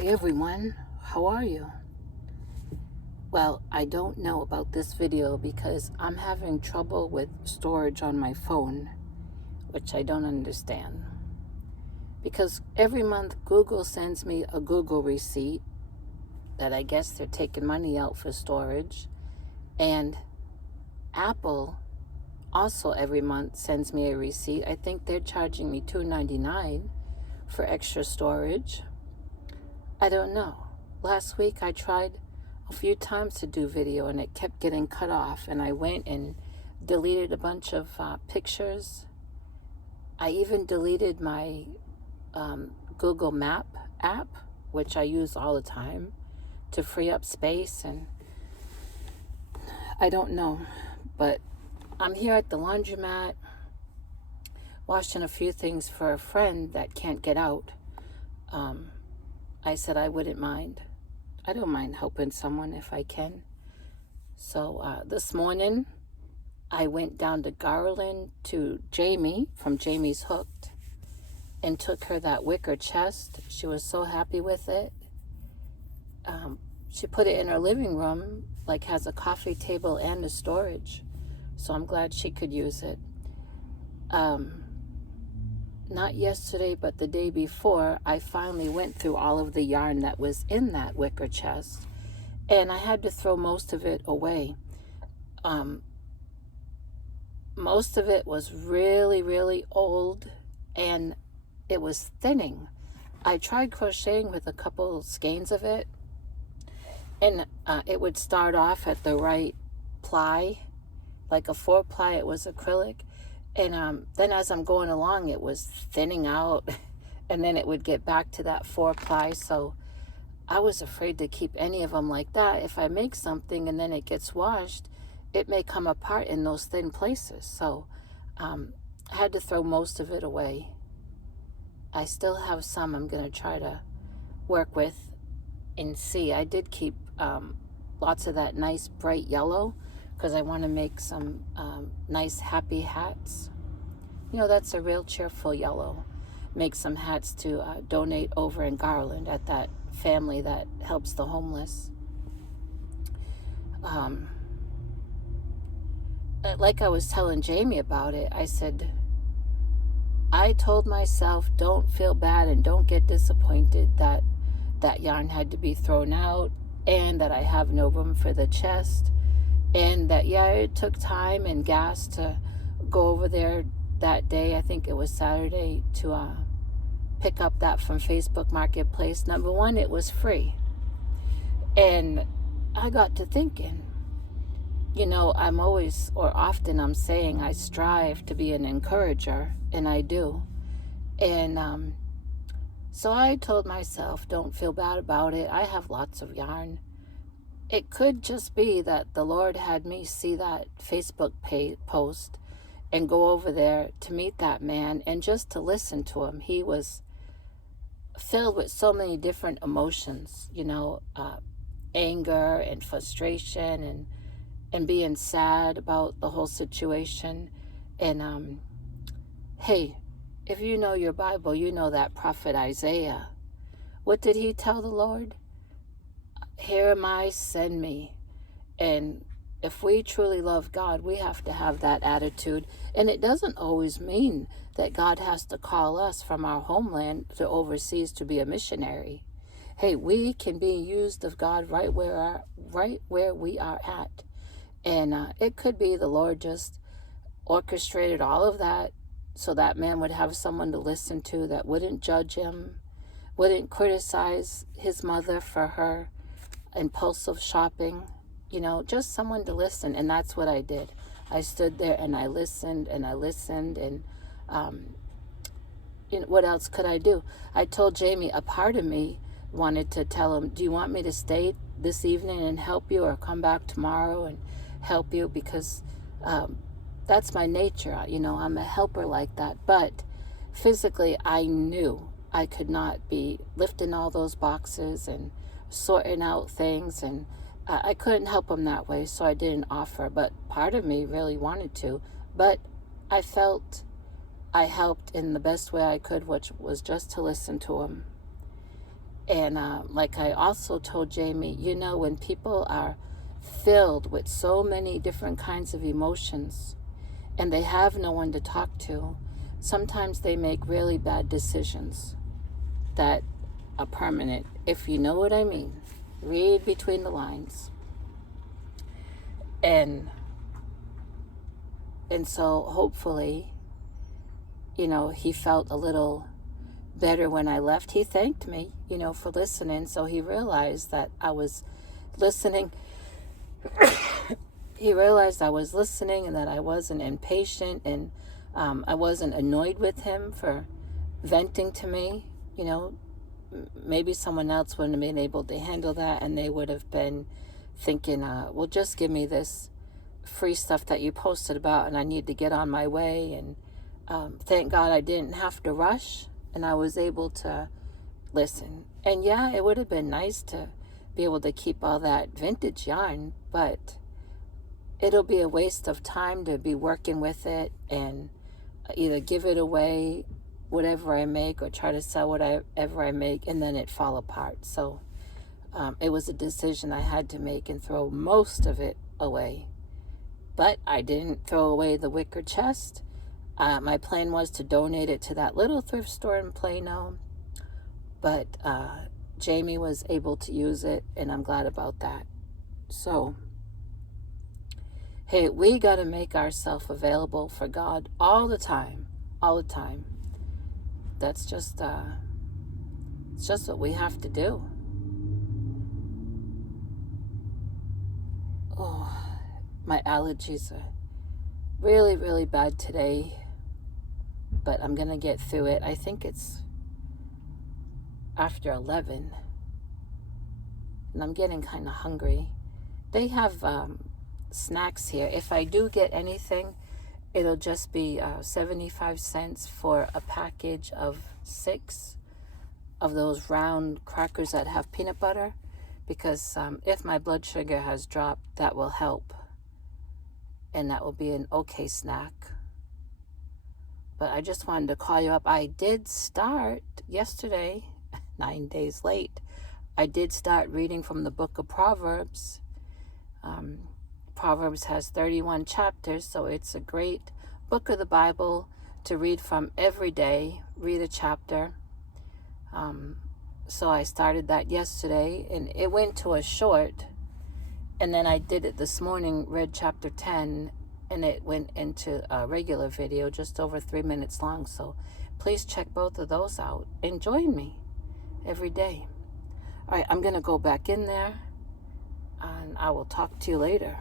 Hey everyone, how are you? Well, I don't know about this video because I'm having trouble with storage on my phone, which I don't understand. Because every month Google sends me a Google receipt that I guess they're taking money out for storage, and Apple also every month sends me a receipt. I think they're charging me $2.99 for extra storage. I don't know. Last week I tried a few times to do video and it kept getting cut off, and I went and deleted a bunch of pictures. I even deleted my Google Map app, which I use all the time to free up space, and I don't know, but I'm here at the laundromat washing a few things for a friend that can't get out. I said I wouldn't mind. I don't mind helping someone if I can. So this morning, I went down to Garland to Jaime from Jaime's Hooked and took her that wicker chest. She was so happy with it. She put it in her living room, like has a coffee table and a storage. So I'm glad she could use it. Not yesterday, but the day before, I finally went through all of the yarn that was in that wicker chest, and I had to throw most of it away. Most of it was really, really old, and it was thinning. I tried crocheting with a couple skeins of it, and it would start off at the right ply, like a 4-ply. It was acrylic. And then as I'm going along, it was thinning out, and then it would get back to that 4-ply. So I was afraid to keep any of them like that. If I make something and then it gets washed, it may come apart in those thin places. So I had to throw most of it away. I still have some I'm going to try to work with and see. I did keep lots of that nice bright yellow, because I want to make some nice happy hats. You know, that's a real cheerful yellow. Make some hats to donate over in Garland at that family that helps the homeless. Like I was telling Jaime about it, I said, I told myself, don't feel bad and don't get disappointed that that yarn had to be thrown out and that I have no room for the chest. And that, yeah, it took time and gas to go over there that day. I think it was Saturday, to pick up that from Facebook Marketplace. Number one, it was free. And I got to thinking, you know, I'm always, or often I'm saying, I strive to be an encourager, and I do. And so I told myself, don't feel bad about it. I have lots of yarn. It could just be that the Lord had me see that Facebook post and go over there to meet that man and just to listen to him. He was filled with so many different emotions, you know, anger and frustration and being sad about the whole situation. And hey, if you know your Bible, you know that prophet Isaiah. What did he tell the Lord? Here am I, send me. And if we truly love God, we have to have that attitude. And it doesn't always mean that God has to call us from our homeland to overseas to be a missionary. Hey, we can be used of God right where we are at. And it could be the Lord just orchestrated all of that so that man would have someone to listen to that wouldn't judge him, wouldn't criticize his mother for her impulsive shopping, you know, just someone to listen. And that's what I did. I stood there and I listened and I listened, and you know, what else could I do? I told Jaime, a part of me wanted to tell him, do you want me to stay this evening and help you, or come back tomorrow and help you? Because that's my nature, you know, I'm a helper like that. But physically, I knew I could not be lifting all those boxes and sorting out things, and I couldn't help him that way, so I didn't offer. But part of me really wanted to, but I felt I helped in the best way I could, which was just to listen to him. And like I also told Jaime, you know, when people are filled with so many different kinds of emotions and they have no one to talk to, sometimes they make really bad decisions that are permanent, if you know what I mean. Read between the lines. And so hopefully, you know, he felt a little better when I left. He thanked me, you know, for listening. So he realized that I was listening. He realized I was listening and that I wasn't impatient, and I wasn't annoyed with him for venting to me. You know, maybe someone else wouldn't have been able to handle that, and they would have been thinking, well, just give me this free stuff that you posted about and I need to get on my way. And thank God I didn't have to rush, and I was able to listen. And yeah, it would have been nice to be able to keep all that vintage yarn, but it'll be a waste of time to be working with it and either give it away, whatever I make, or try to sell whatever I make, and then it fall apart. So it was a decision I had to make and throw most of it away. But I didn't throw away the wicker chest. My plan was to donate it to that little thrift store in Plano, but Jaime was able to use it, and I'm glad about that. So, hey, we got to make ourselves available for God all the time, all the time. That's just, it's just what we have to do. Oh, my allergies are really, really bad today, but I'm going to get through it. I think it's after 11, and I'm getting kind of hungry. They have snacks here. If I do get anything, it'll just be 75 cents for a package of 6 of those round crackers that have peanut butter, because if my blood sugar has dropped, that will help, and that will be an okay snack. But I just wanted to call you up. I did start yesterday, 9 days late. I did start reading from the book of Proverbs. Proverbs has 31 chapters, so it's a great book of the Bible to read from every day. Read a chapter. So I started that yesterday, and it went to a short, and then I did it this morning, read chapter 10, and it went into a regular video, just over 3 minutes long. So please check both of those out and join me every day. All right, I'm going to go back in there, and I will talk to you later.